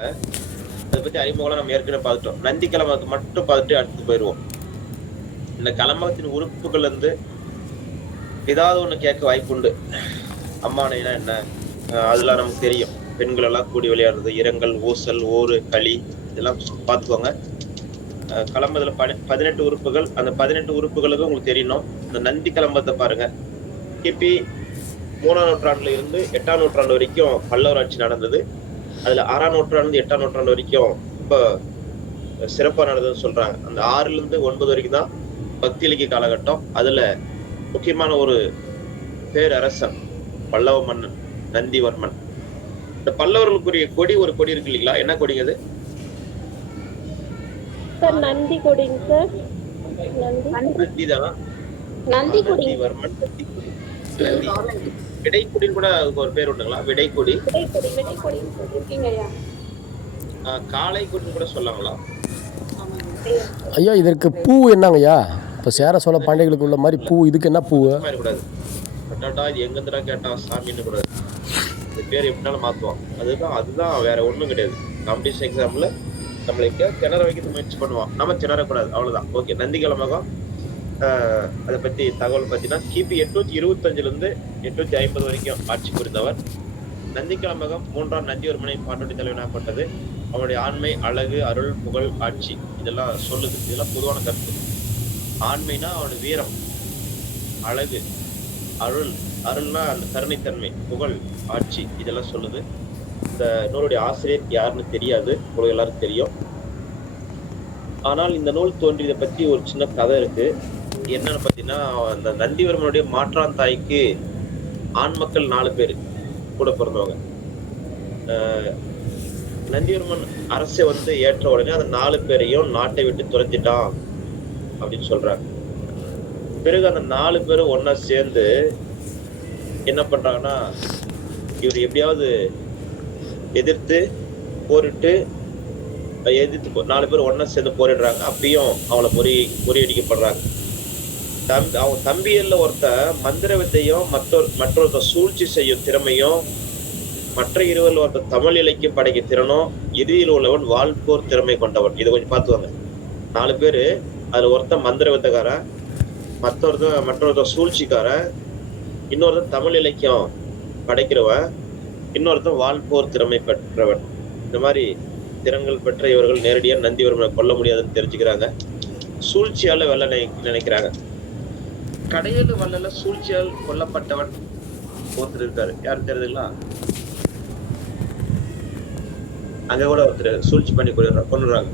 அதை பத்தி அறிமுகம் நம்ம ஏற்கனவே பார்த்துட்டோம். நந்தி கிழமத்தை மட்டும் பார்த்துட்டு அடுத்து போயிடுவோம். இந்த கலமகத்தின் உறுப்புகள் வந்து ஏதாவது ஒண்ணு கேட்க வாய்ப்புண்டு அம்மானைனா என்ன? அதெல்லாம் நமக்கு தெரியும். பெண்கள் எல்லாம் கூடி விளையாடுறது இரங்கல் ஊசல் ஓரு களி இதெல்லாம் பார்த்துக்கோங்க. அஹ் கலம்பதுல பதி- பதினெட்டு உறுப்புகள். அந்த பதினெட்டு உறுப்புகளுக்கு உங்களுக்கு தெரியணும். இந்த நந்தி கலம்பத்தை பாருங்க. கிபி மூணாம் நூற்றாண்டுல இருந்து எட்டாம் நூற்றாண்டு வரைக்கும் பல்லவர் ஆட்சி நடந்தது. அதுல ஆறாம் நூற்றாண்டு எட்டாம் நூற்றாண்டு வரைக்கும் ரொம்ப சிறப்பா நடந்ததுன்னு சொல்றாங்க. அந்த ஆறுல இருந்து ஒன்பது வரைக்கும் தான் பக்தி இலக்கிய காலகட்டம். அதுல முக்கியமான ஒரு பேரரசன் பல்லவ மன்னன் நந்திவர்மன். இந்த பல்லவர்களுக்குரிய கொடி ஒரு கொடி இருக்கு இல்லைங்களா? என்ன கொடிங்க அது? சார் நந்தி கொடிங்க சார். நந்தி. நந்தி தானா நந்தி கொடி நந்திவர்மன் நந்தி கொடி. விடைக்குடின்னு கூட ஒரு பேர் உண்டுங்களா? விடைக்குடி. விடை கொடி விடை கொடின்னு சொல்லியிருக்கீங்க ஐயா. ஆஹ் காளை கொடின்னு கூட சொல்லாங்களா ஐயா இதற்கு பூ என்னங்கய்யா இப்போ சேர சோழ பாண்டியர்களுக்கு உள்ள மாதிரி பூ இதுக்கு என்ன பூ? கூடாது கட்டாட்டா இது எங்கேருந்துடா கேட்டா சாமின்னு கூடாது இந்த பேர் எப்படினாலும் மாத்துவோம். அதுதான் அதுதான் வேற ஒண்ணும் கிடையாது. காம்படிஷன் எக்ஸாம்ல நம்மளை எங்கேயா திணற வைக்க முயற்சி பண்ணுவோம். நம்ம திணறக்கூடாது அவ்வளவுதான். ஓகே நந்திக்கிழமகம் அதை பத்தி தகவல் பார்த்தீங்கன்னா கிபி எட்நூத்தி இருபத்தஞ்சுல இருந்து எட்நூத்தி ஐம்பது வரைக்கும் ஆட்சி புரிந்தவர். நந்திக்கிழமகம் மூன்றாம் நந்திவர்மனை பாட்டோட்டி தலைவனாகப்பட்டது அவனுடைய ஆண்மை அழகு அருள் புகழ் ஆட்சி இதெல்லாம் சொல்லுது. இதெல்லாம் பொதுவான கருத்து. ஆண்மைனா அவனுடைய வீரம் அழகு அருள் அருள்னா அந்த கருணைத்தன்மை புகழ் ஆட்சி இதெல்லாம் சொல்லுது. இந்த நூலுடைய ஆசிரியர் யாருன்னு தெரியாது. உங்களுக்கு எல்லாரும் தெரியும். ஆனால் இந்த நூல் தோன்றியதை பற்றி ஒரு சின்ன கதை இருக்கு. என்னன்னு பார்த்தீங்கன்னா அந்த நந்திவர்மனுடைய மாற்றான் தாய்க்கு ஆண் மக்கள் நாலு பேர் கூட பிறந்தவங்க. நந்திவர்மன் அரசை வந்து ஏற்ற உடனே அந்த நாலு பேரையும் நாட்டை விட்டு துரத்திட்டான் அப்படின்னு சொல்றாங்க. பிறகு அந்த நாலு பேரும் ஒன்னா சேர்ந்து என்ன பண்றாங்கன்னா இவர் எப்படியாவது எதிர்த்து போரிட்டு எதிர்த்து நாலு பேர் ஒன்னா சேர்ந்து போரிடுறாங்க. அப்பயும் அவளை முறி முறியடிக்கப்படுறாங்க. தம்பி அவன் தம்பியல்ல ஒருத்தன் மந்திர வித்தையும் மற்றொரு மற்றொருத்த சூழ்ச்சி செய்யும் திறமையும் மற்ற இருவரில் ஒருத்த தமிழ் இலக்கியம் படைக்க திறனும் இறுதியில் உள்ளவன் வாழ்போர் திறமை கொண்டவன். இதை கொஞ்சம் பார்த்துவாங்க நாலு பேரு அதில் ஒருத்தன் மந்திர வித்தக்காரன் மற்றொருத்தன் மற்றொருத்தன் சூழ்ச்சிக்காரன் இன்னொருத்தன் தமிழ் இலக்கியம் படைக்கிறவன் இன்னொருத்தன் வாழ்போர் திறமை பெற்றவன். இந்த மாதிரி திறன்கள் பெற்ற இவர்கள் நேரடியாக நந்திவர்மனை கொல்ல முடியாதுன்னு தெரிஞ்சுக்கிறாங்க. சூழ்ச்சியால வெள்ள நினை- நினைக்கிறாங்க. கடையலு வல்லல சூழ்ச்சியால் கொல்லப்பட்டவன் ஒருத்தர் இருக்காரு யாரு தெரியுதுங்களா? அங்க கூட ஒருத்தர் சூழ்ச்சி பண்ணி கொண்டுறாங்க.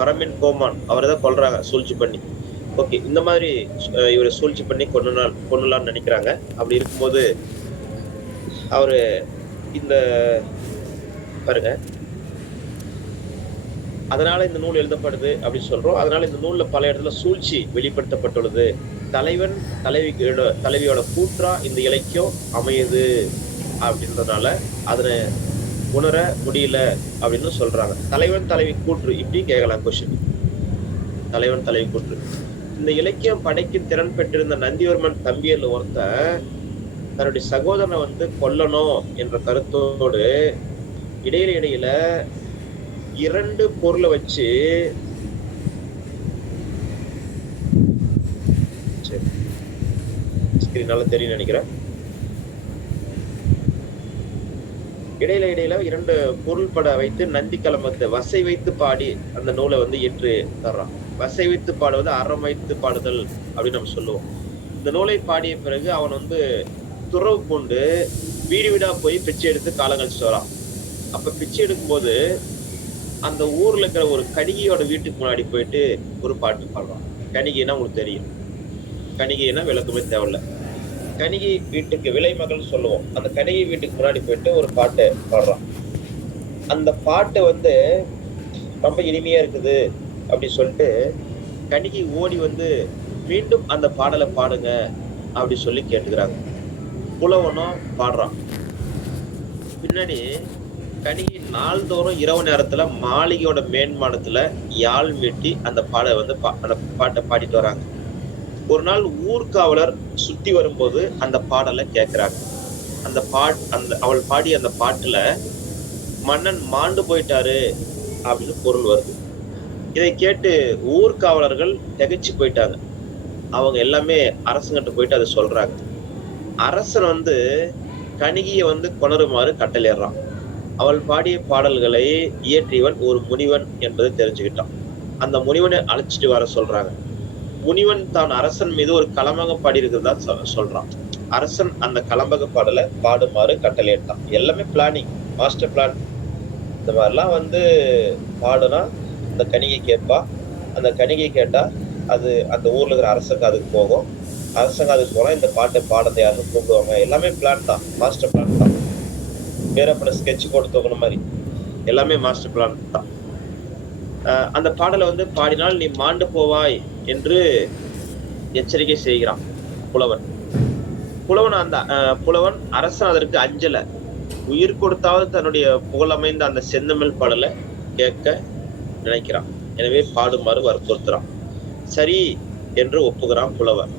பரமின் கோமான் அவரை தான் கொல்றாங்க சூழ்ச்சி பண்ணி. ஓகே இந்த மாதிரி இவரை சூழ்ச்சி பண்ணி கொண்டுனால் கொண்டுலாம்னு நினைக்கிறாங்க. அப்படி இருக்கும்போது அவரு இந்த பாருங்க. அதனால இந்த நூல் எழுதப்படுது அப்படின்னு சொல்றோம். அதனால இந்த நூல்ல பல இடத்துல சூழ்ச்சி வெளிப்படுத்தப்பட்டுள்ளது. தலைவன் தலைவியோட தலைவியோட கூற்றா இந்த இலக்கியம் அமையுது அப்படின்றதுனால அதனை உணர முடியல அப்படின்னு சொல்றாங்க. தலைவன் தலைவி கூற்று. இப்படி கேட்கலாம் கொஸ்டின் தலைவன் தலைவி கூற்று. இந்த இலக்கியம் படைக்கும் திறன் பெற்றிருந்த நந்திவர்மன் தம்பியல் ஒருத்தன் தன்னுடைய சகோதரனை வந்து கொல்லணும் என்ற கருத்தோடு இடையில இடையில இரண்டு பொருளை வச்சு சரி. ஸ்கிரீன் நல்லா தெரியும் நினைக்கிறேன். இடையில இடையில இரண்டு பொருள் பட வைத்து நந்தி கலம்பத்தை வசை வைத்து பாடி அந்த நூலை வந்து ஏற்று தர்றான். வசை வைத்து பாடுவது அறம் வைத்து பாடுதல் அப்படின்னு நம்ம சொல்லுவோம். இந்த நூலை பாடிய பிறகு அவன் வந்து துறவு கொண்டு வீடு வீடா போய் பிச்சை எடுத்து காலம் வரான். அப்ப பிச்சை எடுக்கும்போது அந்த ஊர்ல இருக்கிற ஒரு கணிகையோட வீட்டுக்கு முன்னாடி போயிட்டு ஒரு பாட்டு பாடுறான் கணிகைன்னா உங்களுக்கு தெரியும். கணிகைன்னா விளக்கமே தேவையில்ல. கணிகை வீட்டுக்கு விலை மகள் சொல்லுவோம். அந்த கணிகை வீட்டுக்கு முன்னாடி போயிட்டு ஒரு பாட்டு பாடுறான். அந்த பாட்டு வந்து ரொம்ப இனிமையா இருக்குது அப்படி சொல்லிட்டு கணிகை ஓடி வந்து மீண்டும் அந்த பாடலை பாடுங்க அப்படி சொல்லி கேட்டுக்கிறாங்க. புலவனும் பாடுறான். பின்னாடி கனி நாள்தோறும் இரவு நேரத்துல மாளிகையோட மேன்மாடத்துல யாழ் மீட்டி அந்த பாட வந்து பா- அந்த பாட்டை பாடிட்டு வராங்க. ஒரு நாள் ஊர்காவலர் சுத்தி வரும்போது அந்த பாடலை கேட்கிறாங்க அந்த பாட் அந்த அவள் பாடி அந்த பாட்டுல மன்னன் மாண்டு போயிட்டாரு அப்படின்னு பொருள் வருது. இதை கேட்டு ஊர்காவலர்கள் திகைச்சு போயிட்டாங்க. அவங்க எல்லாமே அரசங்கிட்ட போயிட்டு அதை சொல்றாங்க. அரசன் வந்து கணிகையை வந்து கொணருமாறு கட்டளையிடுறான். அவள் பாடிய பாடல்களை இயற்றியவன் ஒரு முனிவன் என்பதை தெரிஞ்சுக்கிட்டான். அந்த முனிவனை அழைச்சிட்டு வர சொல்றாங்க. முனிவன் தான் அரசன் மீது ஒரு கலமகம் பாடி இருக்கிறதா சொல்றான். அரசன் அந்த கலம்பக பாடலை பாடுமாறு கட்டளையிட்டான் எல்லாமே பிளானிங் மாஸ்டர் பிளான் இந்த மாதிரிலாம் வந்து பாடுனா அந்த கணிகை கேட்பா. அந்த கணிகை கேட்டா அது அந்த ஊர்ல இருக்கிற அரசங்க அதுக்கு போகும். அரசங்க அதுக்கு போனா இந்த பாட்டை பாடத்தை யாரும் கூப்பிடுவாங்க. எல்லாமே பிளான் தான் மாஸ்டர் பிளான் தான். பேரப்பட ஸ்கெட்ச் போட்டு தூக்கணும் மாதிரி. எல்லாமே மாஸ்டர் பிளான் தான். ஆஹ் அந்த பாடலை வந்து பாடினால் நீ மாண்டு போவாய் என்று எச்சரிக்கை செய்கிறான் புலவன். புலவன் அந்த புலவன் அரசன் அதற்கு அஞ்சல. உயிர் கொடுத்தாவது தன்னுடைய புகழமைந்த அந்த செந்தமிழ் பாடலை கேட்க நினைக்கிறான். எனவே பாடுமாறு வற்புறுத்துறான். சரி என்று ஒப்புகிறான் புலவன்.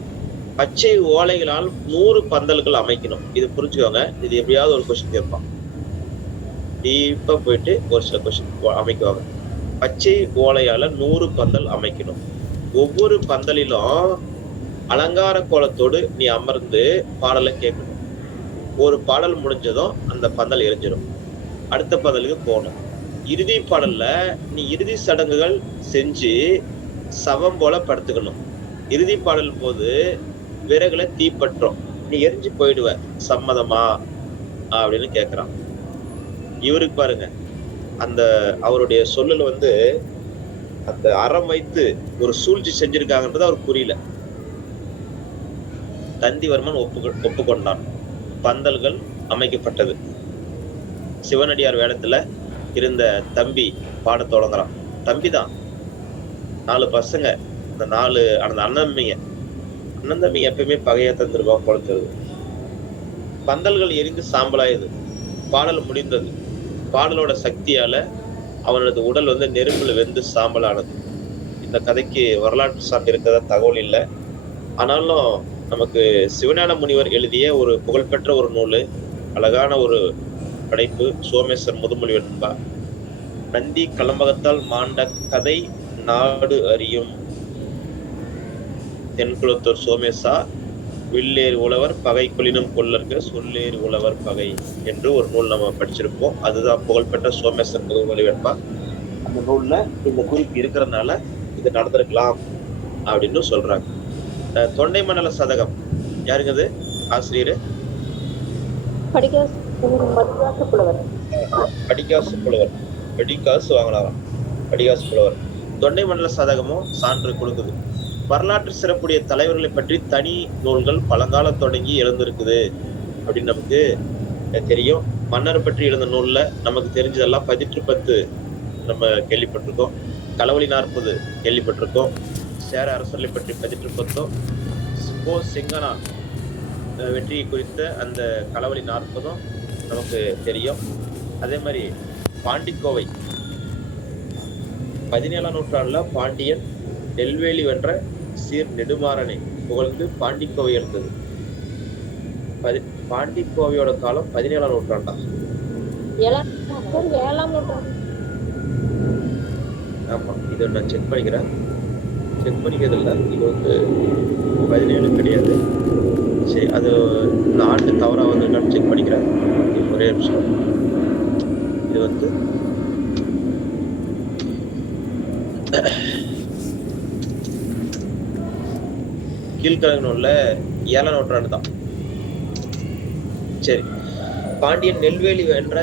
பச்சை ஓலைகளால் நூறு பந்தல்கள் அமைக்கணும். இது புரிஞ்சுக்கோங்க. இது எப்படியாவது ஒரு கொஸ்டின் கேட்பான். டீப்பாக போயிட்டு ஒரு சில கொஸ்டின் அமைக்குவாங்க. பச்சை ஓலையால் நூறு பந்தல் அமைக்கணும். ஒவ்வொரு பந்தலிலும் அலங்கார கோலத்தோடு நீ அமர்ந்து பாடலை கேட்கணும். ஒரு பாடல் முடிஞ்சதும் அந்த பந்தல் எரிஞ்சிடும் அடுத்த பந்தலுக்கு போகணும். இறுதி பாடல்ல நீ இறுதி சடங்குகள் செஞ்சு சவம் போல படுத்துக்கணும். இறுதி பாடல் போது விறகுல தீப்பற்றும். நீ எரிஞ்சு போயிடுவ. சம்மதமா? அப்படின்னு கேட்குறான் இவருக்கு பாருங்க. அந்த அவருடைய சொல்லல வந்து அந்த அறம் வைத்து ஒரு சூழ்ச்சி செஞ்சிருக்காங்கன்றது அவர் புரியல. தந்திவர்மன் ஒப்பு ஒப்புக்கொண்டான். பந்தல்கள் அமைக்கப்பட்டது. சிவனடியார் வேடத்துல இருந்த தம்பி பாட தொடங்குறான். தம்பி தான். நாலு பசங்க. அந்த நாலு அந்த அண்ணன் தம்பிங்க. அண்ணன் தம்பி எப்பயுமே பகையா தந்திருப்பான் போல பந்தல்கள் எரிந்து சாம்பலாயது. பாடல் முடிந்தது. பாடலோட சக்தியால அவனது உடல் வந்து நெருப்புல வெந்து சாம்பலானது. இந்த கதைக்கு வரலாற்று சான்று இருக்கிறதா தகவல் இல்லை. ஆனாலும் நமக்கு சிவஞான முனிவர் எழுதிய ஒரு புகழ்பெற்ற ஒரு நூல் அழகான ஒரு படைப்பு சோமேஸ்வர் முதுமொழி வெண்பா நந்தி கலம்பகத்தால் மாண்ட கதை நாடு அறியும் தென்குளத்தூர் சோமேசா வில்லேர் உழவர் பகை கொளினும் கொள்ளர்க சொல்லேர் உழவர் பகை என்று ஒரு நூல் நம்ம படிச்சிருப்போம். அதுதான் புகழ்பெற்ற சோமேஸ்வர் முதுமொழி வெண்பா அந்த நூல்ல இந்த குறிப்பு இருக்கிறதுனால இது நடந்திருக்கலாம் அப்படின்னு சொல்றாங்க. தொண்டை மண்டல சதகம். யாருங்க அது ஆசிரியர்? புலவர் படிகாசு புலவர். படிகாசு வாங்கலாம் படிகாசு புலவர். தொண்டை மண்டல சதகமும் சான்று கொடுக்குது. வரலாற்று சிறப்புடைய தலைவர்களை பற்றி தனி நூல்கள் பழங்காலம் தொடங்கி எழுந்திருக்குது அப்படின்னு நமக்கு தெரியும். மன்னர் பற்றி எழுந்த நூல்ல நமக்கு தெரிஞ்சதெல்லாம் பதிற்று பத்து நம்ம கேள்விப்பட்டிருக்கோம். களவழி நாற்பது கேள்விப்பட்டிருக்கோம். சேர அரசர்களை பற்றி பதிற்று பத்தும் போ சிங்கனா வெற்றியை வெற்றி குறித்த அந்த களவழி நாற்பதும் நமக்கு தெரியும். அதே மாதிரி பாண்டிக்கோவை பதினேழாம் நூற்றாண்டுல பாண்டியன் நெல்வேலி வென்ற சீர் நெடுமாறனை புகழ்ந்து பாண்டிக்கோவை எடுத்தது. பதி பாண்டிக்கோவையோட காலம் பதினேழாம் நூற்றாண்டா? ஏழாம் நூற்றாண்டு. ஆமா இதை நான் செக் பண்ணிக்கிறேன். செக் பண்ணிக்கிறது இல்லை இது வந்து பதினேழு கிடையாது. சரி அது இந்த ஆண்டு தவறா வந்து செக் பண்ணிக்கிறேன். ஒரே நிமிஷம். இது வந்து கீழ்கழக நூல்ல ஏழாம் நூற்றாண்டு தான். சரி. பாண்டியன் நெல்வேலி என்ற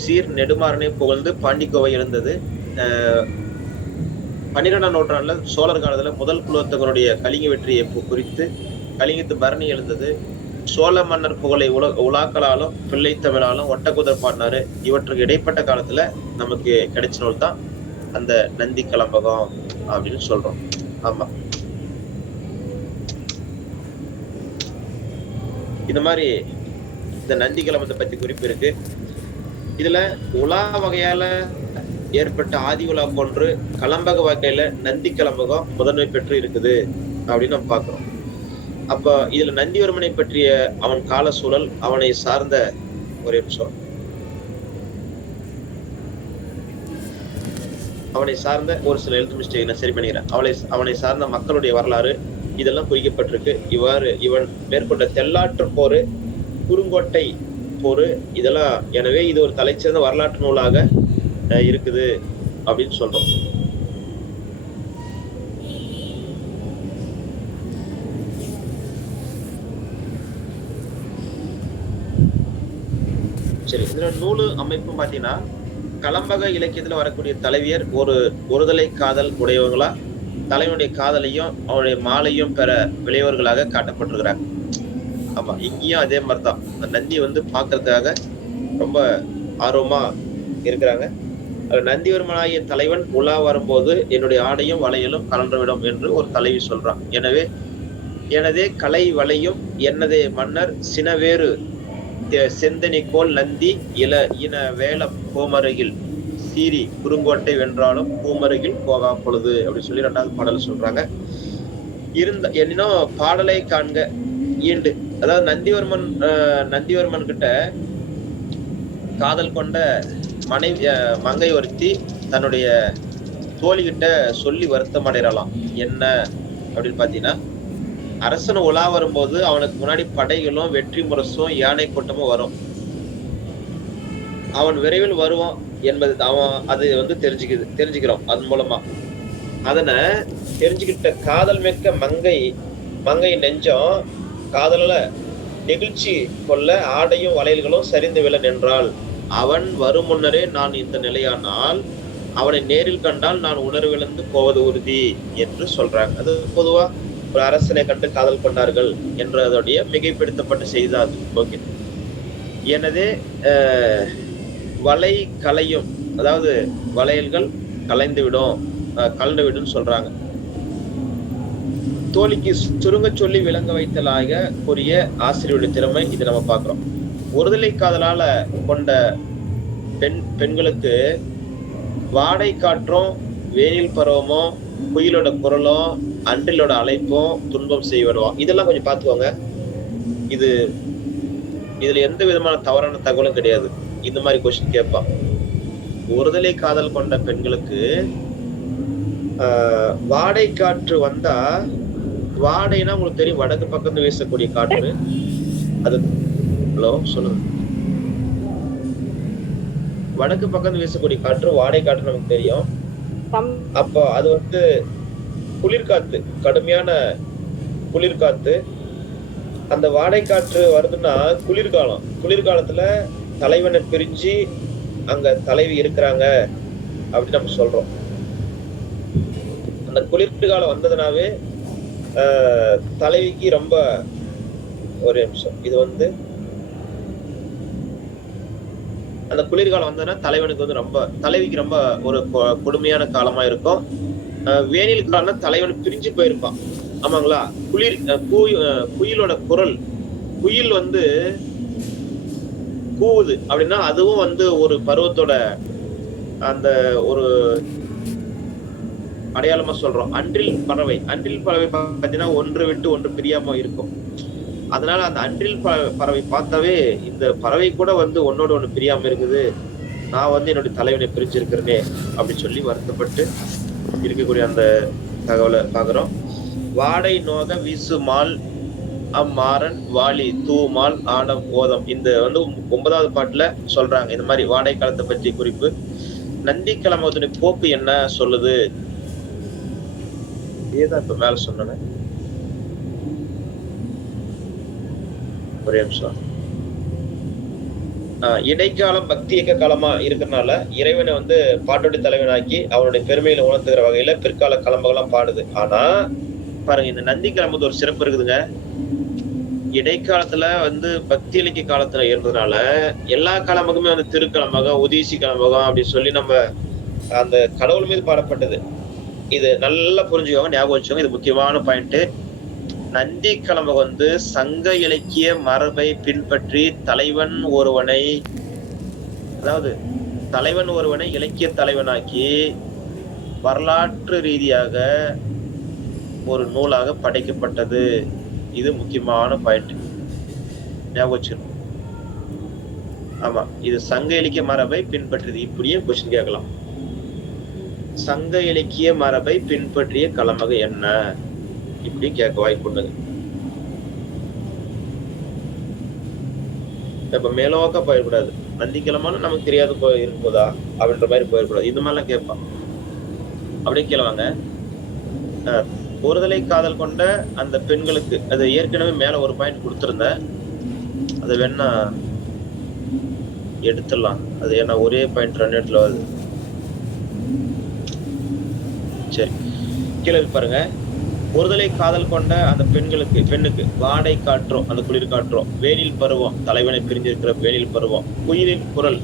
சீர் நெடுமாறனை புகழ்ந்து பாண்டிக்கோவை எழுந்தது. பன்னிரெண்டாம் நூற்றாண்டுல சோழர் காலத்துல முதல் குலோத்தகனுடைய கலிங்க வெற்றியை குறித்து கலிங்கத்து பரணி எழுந்தது. சோழ மன்னர் புகழை உல உலாக்களாலும் பிள்ளை தமிழாலும் ஒட்டக்குதர் பாடினாரு. இவற்றுக்கு இடைப்பட்ட காலத்துல நமக்கு கிடைச்ச நூல் தான் அந்த நந்தி கலம்பகம் அப்படின்னு சொல்றோம். ஆமா. இந்த மாதிரி இந்த நந்தி கிழமத்தை பத்தி குறிப்பு இருக்கு. இதுல உலா வகையால ஏற்பட்ட ஆதி உலா போன்று கலம்பக வகையில நந்தி கலம்பகம் முதன்மை பெற்று இருக்குது அப்படின்னு நம்ம பார்க்கிறோம். அப்ப இதுல நந்திவர்மனை பற்றிய அவன் கால சூழல் அவனை சார்ந்த ஒரே நிமிஷம். அவனை சார்ந்த ஒரு சில எழுத்து மிஸ்டேக் நான் சரி பண்ணிக்கிறேன். அவளை அவனை சார்ந்த மக்களுடைய வரலாறு இதெல்லாம் குறிக்கப்பட்டிருக்கு. இவ்வாறு இவன் மேற்கொண்ட தெல்லாற்று போர் குறுங்கோட்டை போர் இதெல்லாம் எனவே இது ஒரு தலைச்சிறந்த வரலாற்று நூலாக அஹ், இருக்குது அப்படின்னு சொல்றோம். சரி இதுல நூலு அமைப்பு பார்த்தீங்கன்னா கலம்பக இலக்கியத்துல வரக்கூடிய தலைவியர் ஒரு ஒருதலை காதல் உடையவங்களா தலைவனுடைய காதலையும் அவனுடைய மாலையும் பெற விளையவர்களாக காட்டப்பட்டிருக்கிறாங்க ஆமா இங்கேயும் அதே மாதிரிதான். அந்த நந்தி வந்து பாக்குறதுக்காக ரொம்ப ஆர்வமா இருக்கிறாங்க. நந்திவர்மனாகிய தலைவன் உலா வரும்போது என்னுடைய ஆடையும் வளையலும் கலந்துவிடும் என்று ஒரு தலைவி சொல்றான். எனவே எனதே கலை வளையும் என்னதே மன்னர் சினவேறு செந்தனி கோல் நந்தி இள இன வேல கோமருகில். தீரி குறுங்கோட்டை வென்றாலும் பூமருகில் போகா பொழுது அப்படின்னு சொல்லி ரெண்டாவது பாடல் சொல்றாங்க. இருந்த என்னோ பாடலை காண்க ஈண்டு. அதாவது நந்திவர்மன் அஹ், நந்திவர்மன் கிட்ட காதல் கொண்ட மனைவி அஹ், மங்கை ஒருத்தி தன்னுடைய தோழி கிட்ட சொல்லி வருத்தம் அடையலாம் என்ன அப்படின்னு பாத்தீங்கன்னா அரசன் உலா வரும்போது அவனுக்கு முன்னாடி படைகளும் வெற்றி முரசும் யானை கூட்டமும் வரும். அவன் விரைவில் வருவான். என்பது அவன் அது வந்து தெரிஞ்சுக்குது தெரிஞ்சுக்கிறோம். அதன் மூலமா. அதனை தெரிஞ்சுக்கிட்ட காதல் மிக்க மங்கை மங்கை நெஞ்சம் காதல நெகிழ்ச்சி கொள்ள ஆடையும் வளையல்களும் சரிந்து விழ நின்றாள். அவன் வரும் முன்னரே நான் இந்த நிலையானால் அவனை நேரில் கண்டால் நான் உணர்விழந்து போவது உறுதி என்று சொல்றாங்க. அது பொதுவா ஒரு அரசனை கண்டு காதல் கொண்டார்கள் என்றதோடைய மிகைப்படுத்தப்பட்ட செய்தி தான் அது. ஓகே எனது அஹ், வலை கலையும் அதாவது வளையல்கள் கலைந்து விடும் கலந்து விடும் சொல்றாங்க. தோழிக்கு சுருங்க சொல்லி விளங்க வைத்தலாக கூறிய ஆசிரியருடைய திறமை இது நம்ம பார்க்கிறோம். ஒருதலை காதலால கொண்ட பெண் பெண்களுக்கு வாடை காற்றும் வெயில் பருவமும் குயிலோட குரலும் அன்றிலோட அழைப்பும் துன்பம் செய்வடுவோம் இதெல்லாம் கொஞ்சம் பார்த்துக்கோங்க. இது இதுல எந்த விதமான தவறான தகவலும் கிடையாது. இந்த மாதிரி கொஸ்டின் கேட்பான். ஒருதலை காதல் கொண்ட பெண்களுக்கு வாடை காற்று வந்தா வாடைனா உங்களுக்கு தெரியும் வடக்கு பக்கத்துல வீசக்கூடிய காற்று. அது ஹலோ சொல்லுங்க. வடக்கு பக்கத்துல வீசக்கூடிய காற்று வாடை காற்று நமக்கு தெரியும். அப்போ அது வந்து குளிர்காத்து கடுமையான குளிர்காத்து. அந்த வாடை காற்று வருதுன்னா குளிர்காலம். குளிர்காலத்துல தலைவனை பிரிஞ்சு அங்க தலைவி இருக்கிறாங்க அப்படின்னு நம்ம சொல்றோம். அந்த குளிர்காலம் வந்ததுனாவே ஆஹ், தலைவிக்கு ரொம்ப ஒரு நிமிஷம். இது வந்து அந்த குளிர்காலம் வந்ததுன்னா தலைவனுக்கு வந்து ரொம்ப தலைவிக்கு ரொம்ப ஒரு கொ- கொடுமையான காலமா இருக்கும். வேனில் காலம்னா தலைவன் பிரிஞ்சு போயிருப்பான். ஆமாங்களா? குளிர் குயிலோட குரல். குயில் வந்து கூவுது அப்படின்னா அதுவும் வந்து ஒரு பருவத்தோட அந்த ஒரு அடையாளமா சொல்றோம். அன்றில் பறவை. அன்றில் பறவை பார்த்தீங்கன்னா ஒன்று விட்டு ஒன்று பிரியாம இருக்கும். அதனால அந்த அன்றில் பறவை பார்த்தாவே இந்த பறவை கூட வந்து ஒன்னோட ஒண்ணு பிரியாம இருக்குது. நான் வந்து என்னுடைய தலைவனை பிரிச்சிருக்கிறேனே அப்படின்னு சொல்லி வருத்தப்பட்டு இருக்கக்கூடிய அந்த தகவலை பார்க்குறோம். வாடை நோக வீசுமால் அம்மாறன் வாலி தூமால் ஆடம் ஓதம். இந்த வந்து ஒன்பதாவது பாட்டுல சொல்றாங்க. இந்த மாதிரி வாடை காலத்தை பற்றி குறிப்பு. நந்தி கிழமத்தினுடைய போக்கு என்ன சொல்லுது? இதுதான் இப்ப மேல சொன்னேன். ஒரே நிமிஷம். ஆஹ் இடைக்காலம் பக்தி இயக்க காலமா இருக்கறனால இறைவனை வந்து பாட்டோடி தலைவனாக்கி அவனுடைய பெருமையில உணர்த்துகிற வகையில பிற்கால கிளம்புகள்லாம் பாடுது. ஆனா பாருங்க இந்த நந்தி கிளம்புது ஒரு சிறப்பு இருக்குதுங்க. இடைக்காலத்துல வந்து பக்தி இலக்கிய காலத்துல இருந்ததுனால எல்லா கிளம்பகமே வந்து திருக்கிழமகம் உதீசி கிழமகம் அப்படின்னு சொல்லி நம்ம அந்த கடவுள் மீது பாடப்பட்டது. இது நல்லா புரிஞ்சுக்கோங்க ஞாபகம் வச்சுக்கோங்க. இது முக்கியமான பாயிண்ட் நந்தி கிழமகம் வந்து சங்க இலக்கிய மரபை பின்பற்றி தலைவன் ஒருவனை அதாவது தலைவன் ஒருவனை இலக்கிய தலைவனாக்கி வரலாற்று ரீதியாக ஒரு நூலாக படைக்கப்பட்டது. இது முக்கியமான பாயிண்ட் ஞாபகம் வச்சுக்கணும் ஆமா இது சங்க இலக்கிய மரபை பின்பற்றியது. இப்படியே கொஸ்டின் கேட்கலாம். சங்க இலக்கிய மரபை பின்பற்றிய கலமக என்ன? இப்படி கேட்க வாய்ப்புள்ளது இப்ப மேலோக்க போயிடக்கூடாது. நந்திக்கிழமான நமக்கு தெரியாது போய் இருக்குதா அப்படின்ற மாதிரி போயிடக்கூடாது. இது மாதிரிலாம் கேட்பான். அப்படியே கேளுவாங்க. அஹ், ஒருதலை காதல் கொண்ட அந்த பெண்களுக்கு அது ஏற்கனவே மேல ஒரு பாயிண்ட் கொடுத்திருந்தேன். அது வேணா எடுத்துடலாம். அது ஏன்னா ஒரே பாயிண்ட் ரெண்டு இடத்துல வருது. சரி. கீழே பாருங்க. ஒருதலை காதல் கொண்ட அந்த பெண்களுக்கு பெண்ணுக்கு வாடை காற்றோம் அந்த குளிர் காற்றோம் வேனில் பருவம் தலைவனை பிரிஞ்சிருக்கிற வேனில் பருவம் குயிலின் குரல்.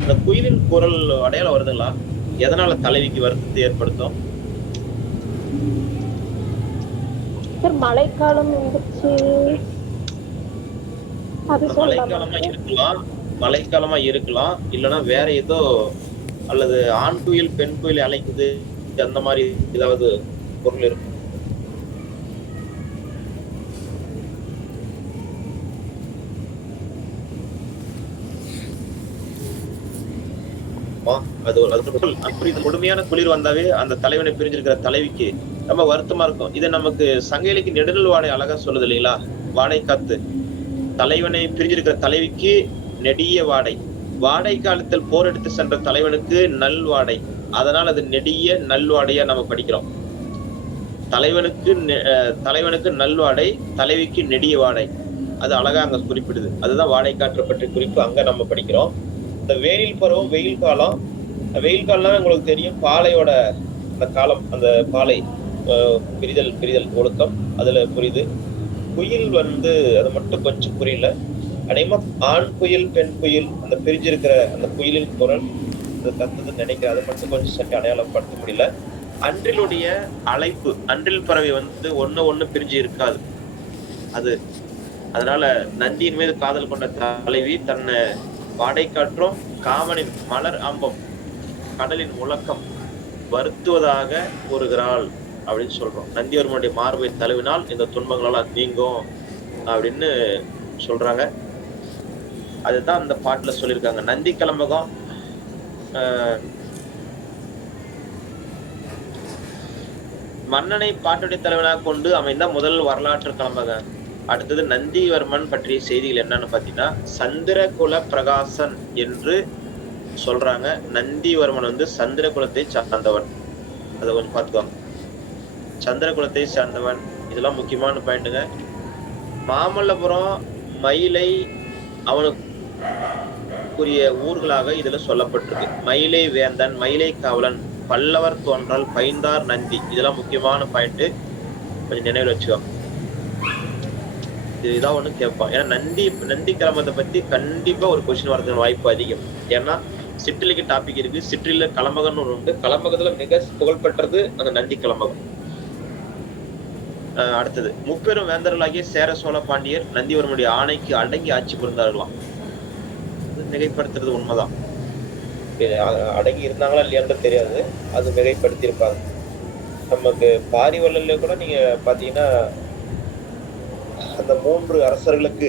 அந்த குயிலின் குரல் அடையாளம் வருதுங்களா? எதனால தலைவிக்கு வருத்தத்தை ஏற்படுத்தும்? சார் மழைக்காலம் வந்துருச்சு அது மழைக்காலமா இருக்கலாம் மழைக்காலமா இருக்கலாம் இல்லைன்னா வேற ஏதோ அல்லது ஆண் குயில் பெண் குயில் அழைக்குது அந்த மாதிரி ஏதாவது பொருள் இருக்கும் அது அது கொடுமையான குளிர் வந்தாவே அந்த தலைவனை பிரிஞ்சிருக்கிற தலைவிக்கு ரொம்ப வருத்தமா இருக்கும். இது நமக்கு சங்க இலக்கிய நெடுநல் வாடை அழகா சொல்லுது இல்லைங்களா? வாடை காத்து. தலைவனை பிரிஞ்சிருக்கிற தலைவிக்கு நெடிய வாடை. வாடை காலத்தில் போர் எடுத்து சென்ற தலைவனுக்கு நல்வாடை அதனால் அது நெடிய நல்வாடையா நம்ம படிக்கிறோம். தலைவனுக்கு நெ- அஹ் தலைவனுக்கு நல்வாடை தலைவிக்கு நெடிய வாடை. அது அழகா அங்க குறிப்பிடுது. அதுதான் வாடை காற்று பற்றி குறிப்பு அங்க நம்ம படிக்கிறோம். இந்த வெயில் பருவம் வெயில் காலம். வெயில் காலம்னா உங்களுக்கு தெரியும் பாலையோட அந்த காலம் அந்த பாலை. பிரிதல் பிரிதல் ஒழுக்கம் அதில் புரியுது. குயில் வந்து அது மட்டும் கொஞ்சம் புரியல. அநேகமா ஆண் குயில் பெண் குயில் அந்த பிரிஞ்சிருக்கிற அந்த குயிலின் குரல் அது கத்துதுன்னு நினைக்கிற அதை மட்டும் கொஞ்சம் சற்று அடையாளப்படுத்த முடியல. அன்றிலுடைய அழைப்பு அன்றில் பறவை வந்து ஒன்று ஒன்று பிரிஞ்சு இருக்காது. அது அதனால நந்தியின் மீது காதல் கொண்ட தலைவி தன்னை வாடை காற்றும் காமனின் மலர் ஆம்பம் கடலின் முழக்கம் வருத்துவதாக கூறுகிறாள். அப்படின்னு சொல்றோம். நந்திவர்மனுடைய மார்பை தழுவினால் இந்த துன்பங்களெல்லாம் நீங்கும் அப்படின்னு சொல்றாங்க. அதுதான் அந்த பாட்டுல சொல்லியிருக்காங்க. நந்தி கிளம்பகம் ஆஹ், மன்னனை பாட்டுடைய தலைவனாக கொண்டு அமைந்த முதல் வரலாற்று கிளம்பகம் அடுத்தது நந்திவர்மன் பற்றிய செய்திகள் என்னன்னு பாத்தீங்கன்னா சந்திரகுல பிரகாசன் என்று சொல்றாங்க. நந்திவர்மன் வந்து சந்திர குலத்தை சார்ந்தவன். அதை கொஞ்சம் பார்த்துக்கோங்க. சந்திர குலத்தை சார்ந்தவன். இதெல்லாம் முக்கியமான பாயிண்ட்டுங்க. மாமல்லபுரம் மயிலை அவனுக்குரிய ஊர்களாக இதுல சொல்லப்பட்டிருக்கு. மயிலை வேந்தன் மயிலை காவலன் பல்லவர் தோன்றல் பைந்தார் நந்தி. இதெல்லாம் முக்கியமான பாயிண்ட் கொஞ்சம் நினைவில் வச்சுக்கோங்க இதுதான் ஒண்ணு கேட்பான். ஏன்னா நந்தி நந்தி கிளம்பத்தை பத்தி கண்டிப்பா ஒரு கொஸ்டின் வரதுக்கு வாய்ப்பு அதிகம். ஏன்னா சிற்றிலுக்கு டாபிக் இருக்கு. சிற்றில கலம்பகம்னு ஒன்று உண்டு. கலம்பகத்துல மிக புகழ்பெற்றது அந்த நந்தி கலம்பகம். அடுத்தது. முப்பெரும் வேந்தர்களாகிய சேர சோழ பாண்டியர் நந்திவர்மனுடைய ஆணைக்கு அடங்கி ஆட்சி புரிந்தார்களாம். இது மிகைப்படுத்துறது உண்மைதான். அடங்கி இருந்தாங்களா இல்லையான்றது தெரியாது. அது மிகைப்படுத்தி இருப்பாங்க நமக்கு பாரிவள்ளல்ல கூட நீங்க பாத்தீங்கன்னா அந்த மூன்று அரசர்களுக்கு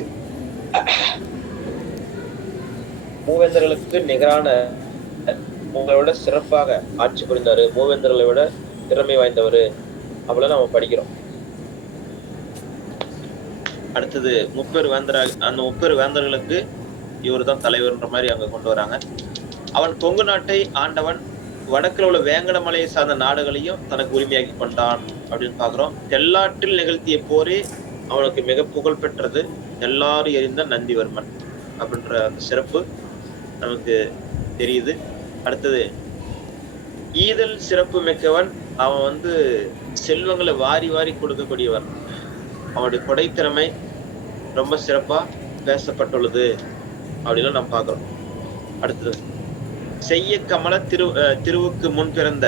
மூவேந்தர்களுக்கு நிகரான உங்களை விட சிறப்பாக ஆட்சி புரிந்தாரு. மூவேந்தர்களை விட திறமை வாய்ந்தவர். அப்படிலாம் நம்ம படிக்கிறோம். அடுத்தது முப்பெரு வேந்தரா அந்த முப்பெரு வேந்தர்களுக்கு இவர் தான் தலைவர்ன்ற மாதிரி அங்கே கொண்டு வராங்க. அவன் கொங்கு நாட்டை ஆண்டவன் வடக்கில் உள்ள வேங்கட மலையை சார்ந்த நாடுகளையும் தனக்கு உரிமையாக்கி கொண்டான் அப்படின்னு பார்க்குறோம். தெல்லாற்றில் நிகழ்த்திய போரே அவனுக்கு மிக புகழ் பெற்றது. எல்லாரும் எரிந்த நந்திவர்மன் அப்படின்ற அந்த சிறப்பு நமக்கு தெரியுது. அடுத்தது ஈதல் சிறப்பு மிக்கவன் அவன் வந்து செல்வங்களை வாரி வாரி கொடுக்கக்கூடியவன் அவனுடைய கொடைத்திறமை ரொம்ப சிறப்பா பேசப்பட்டுள்ளது அப்படின்னு நம்ம பார்க்குறோம். அடுத்தது செய்ய கமல திரு திருவுக்கு முன் பிறந்த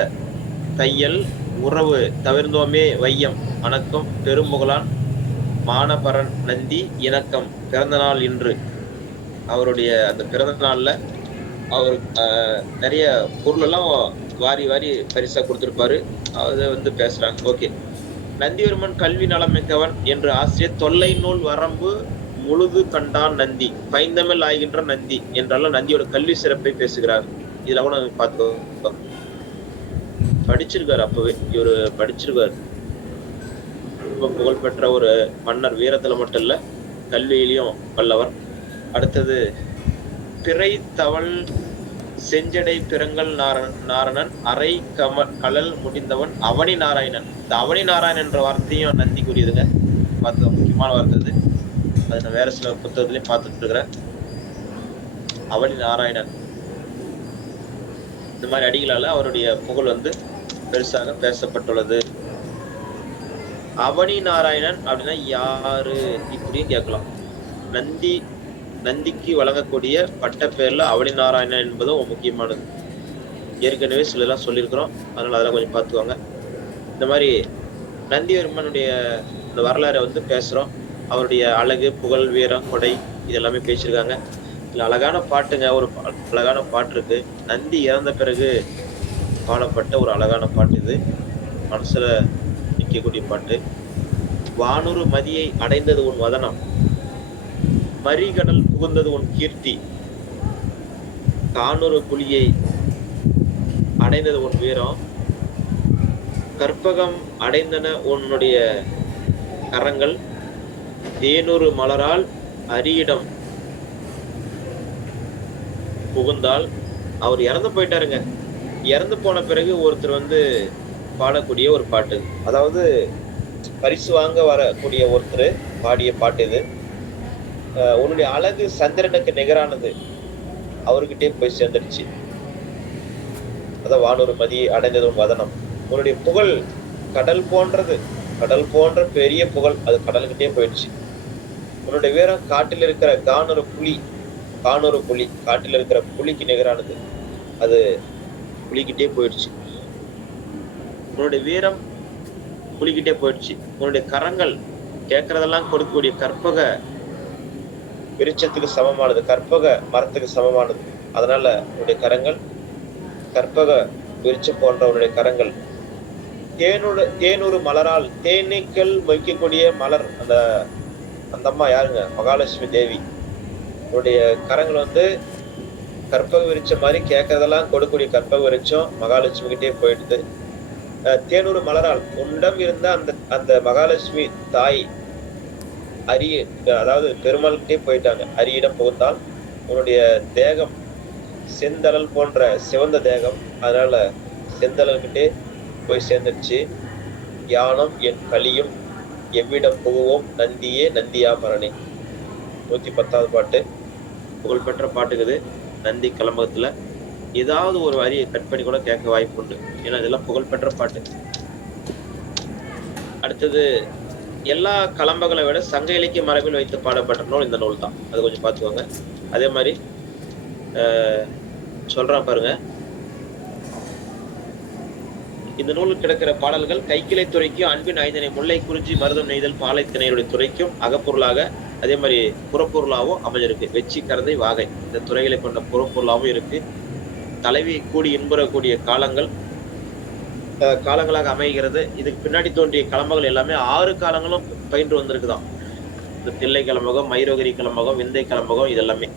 தையல் உறவு தவிர்ந்தோமே வையம் வணக்கம் பெரும்புகழான் மானபரன் நந்தி இணக்கம் பிறந்த நாள் இன்று. அவருடைய அந்த பிறந்த நாள்ல அவர் நிறைய பொருள் எல்லாம் வாரி வாரி பரிசா கொடுத்துருப்பாரு. அதை வந்து பேசுறாங்க. ஓகே. நந்திவர்மன் கல்வி நலம் மிக்கவன் என்று ஆசிரியர் தொல்லை நூல் வரம்பு முழுது கண்டான் நந்தி. பைந்தமிழ் ஆகின்ற நந்தி என்றெல்லாம் நந்தியோட கல்வி சிறப்பை பேசுகிறார். இதுல கூட பார்த்துக்கோ. படிச்சிருக்காரு அப்பவே. இவரு படிச்சிருக்காரு. ரொம்ப புகழ்பெற்ற ஒரு மன்னர். வீரத்துல மட்டும் இல்ல கல்வியிலையும் வல்லவர். அடுத்தது பிறை தவள் செஞ்சடை பிறங்கல் நாரணன் நாரணன் அரை கம கலல் முடிந்தவன் அவனி நாராயணன். இந்த அவனி நாராயணன் என்ற வார்த்தையும் நந்தி கூறியதுங்க பார்த்து முக்கியமான வார்த்தை அது நான் வேற சில புத்தகத்திலையும் பார்த்துட்டு இருக்கிறேன். அவனி நாராயணன். இந்த மாதிரி அடிகளால அவருடைய புகழ் வந்து பெருசாக பேசப்பட்டுள்ளது. அவனி நாராயணன் அப்படின்னா யாரு? இப்படியும் கேட்கலாம். நந்தி நந்திக்கு வழங்கக்கூடிய பட்ட பேர்ல அவளி நாராயணன் என்பதும் ஒரு முக்கியமானது. ஏற்கனவே சிலலாம் சொல்லியிருக்கிறோம். அதனால அதெல்லாம் கொஞ்சம் பார்த்துக்கோங்க. இந்த மாதிரி நந்திவர்மனுடைய இந்த வரலாறை வந்து பேசுகிறோம் அவருடைய அழகு புகழ் வீரம் கொடை இதெல்லாமே பேசியிருக்காங்க. இதில் அழகான பாட்டுங்க ஒரு அழகான பாட்டு இருக்கு. நந்தி இறந்த பிறகு பாடப்பட்ட ஒரு அழகான பாட்டு இது. மனசில் நிற்கக்கூடிய பாட்டு. வானூறு மதியை அடைந்தது உன் வதனம். மறிகடல் புகுந்தது உன் கீர்த்தி. கானூறு குழியை அடைந்தது உன் வீரம். கற்பகம் அடைந்தன உன்னுடைய கரங்கள். தேனூறு மலரால் அரியிடம் புகுந்தால் அவர் இறந்து போயிட்டாருங்க. இறந்து போன பிறகு ஒருத்தர் வந்து பாடக்கூடிய ஒரு பாட்டு. அதாவது பரிசு வாங்க வரக்கூடிய ஒருத்தர் பாடிய பாட்டு இது. உன்னுடைய அழகு சந்திரனுக்கு நிகரானது. அவர்கிட்டே போய் சேர்ந்துடுச்சு. அதான் வானூர் மதி அடைந்தது வதனம். உன்னுடைய புகழ் கடல் போன்றது. கடல் போன்ற பெரிய புகழ் அது கடலுக்கிட்டே போயிடுச்சு. உன்னுடைய வீரம் காட்டில் இருக்கிற கானொரு புலி கானொரு புலி காட்டில் இருக்கிற புலிக்கு நிகரானது. அது புலிக்கிட்டே போயிடுச்சு. உன்னுடைய வீரம் புலிக்கிட்டே போயிடுச்சு. உன்னுடைய கரங்கள் கேட்கறதெல்லாம் கொடுக்கக்கூடிய கற்பக விருட்சத்துக்கு சமமானது கற்பக மரத்துக்கு சமமானது. அதனால உன்னுடைய கரங்கள் கற்பக விருட்சம் போன்ற உன்னுடைய கரங்கள். தேனோட தேனூறு மலரால் தேனீக்கள் வைக்கக்கூடிய மலர் அந்த அந்த அம்மா யாருங்க? மகாலட்சுமி தேவி. உன்னுடைய கரங்கள் வந்து கற்பக விருட்சம் மாதிரி கேட்கறதெல்லாம் கொடுக்கக்கூடிய கற்பக விருட்சம் மகாலட்சுமி கிட்டே போயிடுது. தேனூறு மலரால் உன்னிடம் இருந்த அந்த அந்த மகாலட்சுமி தாய் அரிய அதாவது பெருமாள்கிட்டே போயிட்டாங்க. அரியிடம் புகுந்தால் உன்னுடைய தேகம் செந்தழல் போன்ற சிவந்த தேகம் அதனால செந்தழல்கிட்டே போய் சேர்ந்துருச்சு. யானம் என் கலியும் எவ்விடம் புகுவோம்? நந்தியே நந்தியா மரணி. நூத்தி பத்தாவது பாட்டு. புகழ்பெற்ற பாட்டுக்குது நந்தி கிளம்பகத்துல ஏதாவது ஒரு வரியை கட் பண்ணி கூட கேட்க வாய்ப்பு உண்டு. ஏன்னா இதெல்லாம் புகழ்பெற்ற பாட்டு. அடுத்தது எல்லா கலம்பகளை விட சங்க இலக்கிய மரபில் வைத்து பாடப்பட்ட நூல் இந்த நூல் தான் அது கொஞ்சம் பார்த்துக்கோங்க. அதே மாதிரி அஹ், சொல்றேன் பாருங்க. இந்த நூலில் கிடக்கிற பாடல்கள் கைக்கிளை துறைக்கும் அன்பின் ஐந்தனை முல்லை குறிஞ்சி மருதம் நெய்தல் பாலைத்திணையுடைய துறைக்கும் அகப்பொருளாக அதே மாதிரி புறப்பொருளாகவும் அமைஞ்சிருக்கு. வெச்சி கரந்தை வாகை. இந்த துறைகளை கொண்ட புறப்பொருளாகவும் இருக்கு. தலைவி கூடி இன்புறக்கூடிய காலங்கள் காலங்களாக அமைகிறது. இதுக்கு பின்னாடி தோன்றிய கலம்பகள் எல்லாமே ஆறு காலங்களும் பயின்று வந்திருக்குதாம். இந்த தில்லை கிளம்பகம் மயிரோகிரி கிளம்பகம் விந்தை கிளம்பகம் இதெல்லாமே.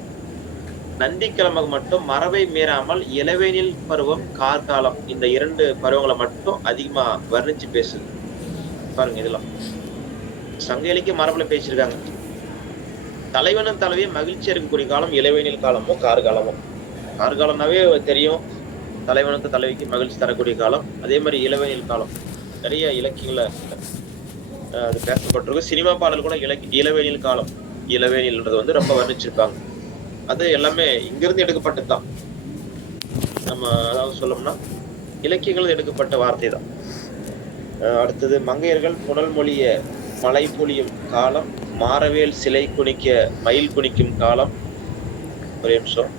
நந்தி கிளம்பகம் மட்டும் மரபை மீறாமல் இளவேனில் பருவம் கார்காலம் இந்த இரண்டு பருவங்களை மட்டும் அதிகமா வர்ணிச்சு பேசுது. பாருங்க இதெல்லாம். சங்க இலக்கிய மரபுல பேசியிருக்காங்க. தலைவனும் தலைவியும் மகிழ்ச்சியா இருக்கக்கூடிய காலம் இளவேனில் காலமும் கார்காலமும் கார்காலம்னாவே தெரியும். தலைவனுக்கு தலைவிக்கு மகிழ்ச்சி தரக்கூடிய காலம் அதே மாதிரி இளவேனில் காலம். நிறைய இலக்கியங்கள அது பேசப்பட்டிருக்கும் சினிமா பாடல் கூட இலக்கி இளவேனில் காலம். இளவேனில்ன்றது வந்து ரொம்ப வர்ணிச்சிருப்பாங்க. அது எல்லாமே இங்கிருந்து எடுக்கப்பட்டது தான். நம்ம அதாவது சொல்லணும்னா இலக்கியங்கள் எடுக்கப்பட்ட வார்த்தை தான். அடுத்தது மங்கையர்கள் புனல் மொழிய மலை பொழியும் காலம் மாரவேல் சிலை குனிக்க மயில் குனிக்கும் காலம். ஒரே நிமிஷம்.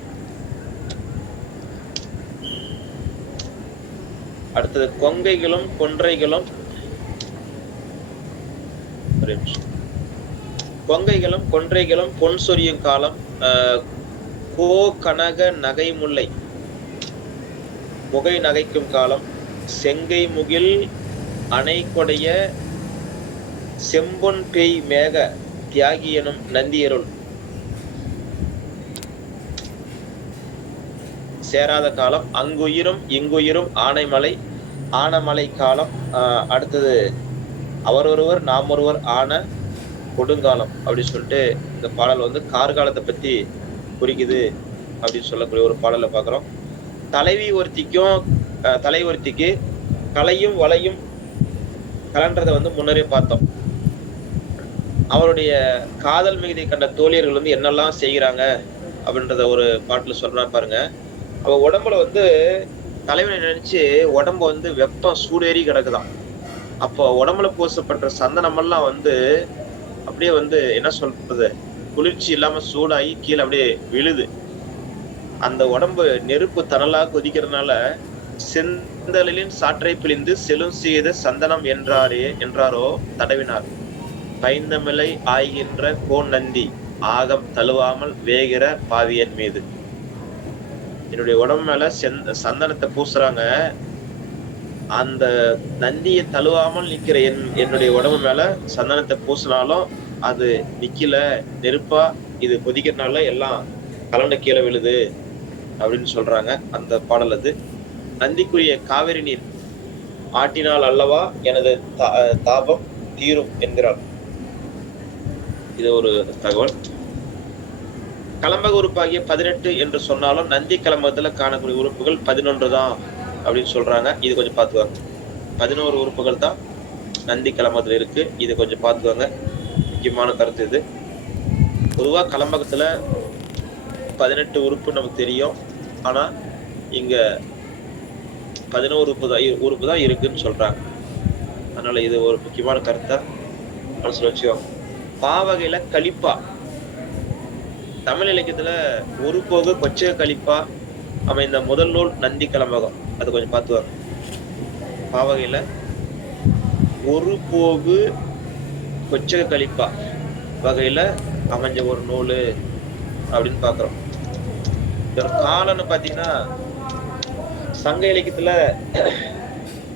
அடுத்தது கொங்கைகளும் கொன்றைகளும். கொங்கைகளும் கொன்றைகளும் பொன் சொரியும் காலம் கோ கனக நகை முல்லை. முகை நகைக்கும் காலம். செங்கை முகில் அணை கொடைய செம்பொன் பேய் மேக தியாகி எனும் நந்தியருள். சேராத காலம் அங்குயிரும் இங்குயிரும் ஆனைமலை ஆனமலை காலம் அடுத்தது அவர் ஒருவர் நாம் ஒருவர் ஆன கொடுங்காலம் அப்படின்னு சொல்லிட்டு இந்த பாடல் வந்து கார்காலத்தை பத்தி குறிக்குது அப்படின்னு சொல்லக்கூடிய ஒரு பாடலை பார்க்குறோம். தலைவி ஒருத்திக்கும் அஹ், தலை ஒருத்திக்கு கலையும் வலையும் கலன்றதை வந்து முன்னரே பார்த்தோம். அவருடைய காதல் மிகுதி கண்ட தோழியர்கள் வந்து என்னெல்லாம் செய்கிறாங்க அப்படின்றத ஒரு பாட்டுல சொல்றா பாருங்க. அவ உடம்புல வந்து தலைவனை நினைச்சு உடம்பு வந்து வெப்பம் சூடேறி கிடக்குதாம் அப்போ உடம்புல பூசப்படுற சந்தனமெல்லாம் வந்து அப்படியே வந்து என்ன சொல்றது? குளிர்ச்சி இல்லாம சூடாகி கீழே அப்படியே விழுது. அந்த உடம்பு நெருப்பு தணலா கொதிக்கிறதுனால செந்தலின் சாற்றை பிழிந்து செலும் செய்த சந்தனம் என்றாரே என்றாரோ தடவினார். பைந்தமிழை ஆய்கின்ற கோன் நந்தி ஆகம் தழுவாமல் வேகிற பாவியன் மீது. என்னுடைய உடம்பு மேல செந்த சந்தனத்தை பூசுறாங்க. அந்த நந்தியை தழுவாமல் நிக்கிற என் என்னுடைய உடம்பு மேல சந்தனத்தை பூசினாலும் அது நிக்கல நெருப்பா இது கொதிக்கிறதுனால எல்லாம் கலண்ட கீழே விழுது அப்படின்னு சொல்றாங்க அந்த பாடல் அது. நந்திக்குரிய காவிரி நீர் ஆட்டினால் அல்லவா எனது தா- தாபம் தீரும் என்கிறாள் இது ஒரு தகவல். கலம்பக உறுப்பாகிய பதினெட்டு என்று சொன்னாலும் நந்தி கலம்பகத்துல காணக்கூடிய உறுப்புகள் பதினொன்று தான் அப்படின்னு சொல்றாங்க. இது கொஞ்சம் பார்த்துக்குவாங்க பதினோரு உறுப்புகள் தான் நந்தி கலம்பகத்துல இருக்கு. இது கொஞ்சம் பார்த்துக்குவாங்க முக்கியமான கருத்து இது. பொதுவா கலம்பகத்துல பதினெட்டு உறுப்பு நமக்கு தெரியும். ஆனா இங்க பதினோரு உறுப்பு தான் உறுப்பு தான் இருக்குன்னு சொல்றாங்க. அதனால இது ஒரு முக்கியமான கருத்தை? மனசுல வச்சுக்கோங்க. பாவகையில கழிப்பா. தமிழ் இலக்கியத்துல ஒரு போகு கொச்சக கழிப்பா அமைந்த முதல் நூல் நந்தி கிளம்பகம் அது கொஞ்சம் பார்த்து வரும் பாவகையில ஒரு போகு கொச்சக கழிப்பா வகையில அமைஞ்ச ஒரு நூல் அப்படின்னு பாக்குறோம் இதோட காலம்னு பாத்தீங்கன்னா சங்க இலக்கியத்துல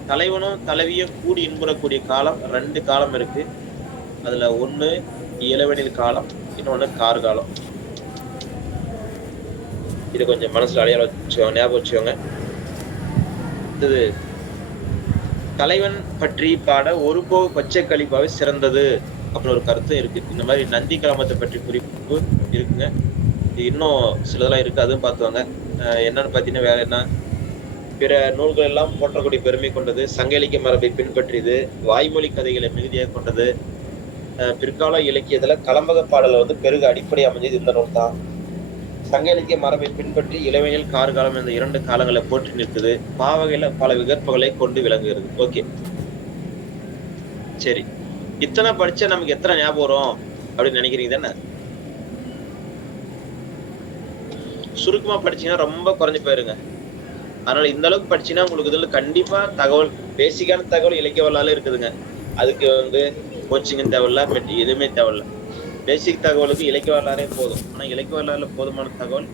தலைவனும் தலைவியும் கூடி இன்புறக்கூடிய காலம் ரெண்டு காலம் இருக்கு. அதுல ஒண்ணு இளவெனில் காலம் இன்னொன்னு கார்காலம். இது கொஞ்சம் மனசுல அடையாளம் வச்சுக்கோங்க ஞாபகம் வச்சுக்கோங்க. அடுத்தது தலைவன் பற்றி பாட ஒரு போ பச்சை கழிப்பாவே சிறந்தது அப்படின்னு ஒரு கருத்து இருக்கு. இந்த மாதிரி நந்தி கிராமத்தை பற்றி குறிப்பு இருக்குங்க. இது இன்னும் சிலதெல்லாம் இருக்கு அதுவும் பார்த்துவாங்க என்னன்னு பார்த்தீங்கன்னா வேற என்ன? பிற நூல்கள் எல்லாம் போற்றக்கூடிய பெருமை கொண்டது சங்க இலக்கிய மரபை பின்பற்றியது வாய்மொழி கதைகளை மிகுதியாக கொண்டது. பிற்கால இலக்கியத்துல கலம்பக பாடலை வந்து பெருக அடிப்படை அமைஞ்சது இந்த நூல் தான் சங்க இலக்கிய மரபை பின்பற்றி இளவையில் கார்காலம் இந்த இரண்டு காலங்களை போற்றி நிற்குது. பாவகையில பல விகற்பங்களை கொண்டு விளங்குகிறது. ஓகே சரி. இத்தனை படிச்சா நமக்கு எத்தனை ஞாபகம் வரும்? அப்படின்னு நினைக்கிறீங்க தானே? சுருக்கமா படிச்சீங்கன்னா ரொம்ப குறைஞ்சு போயிருங்க. அதனால இந்த அளவுக்கு படிச்சீங்கன்னா உங்களுக்கு இதுல கண்டிப்பா தகவல் பேசிக்கான தகவல் இலக்கிய வரலாறு இருக்குதுங்க. அதுக்கு வந்து கோச்சிங்கும் தேவையில்ல பட் எதுவுமே தேவையில்லை. பேசிக் தகவலுக்கு இலக்கிய வரலாறே போதும். ஆனால் இலக்கிய வரலாறுல போதுமான தகவல்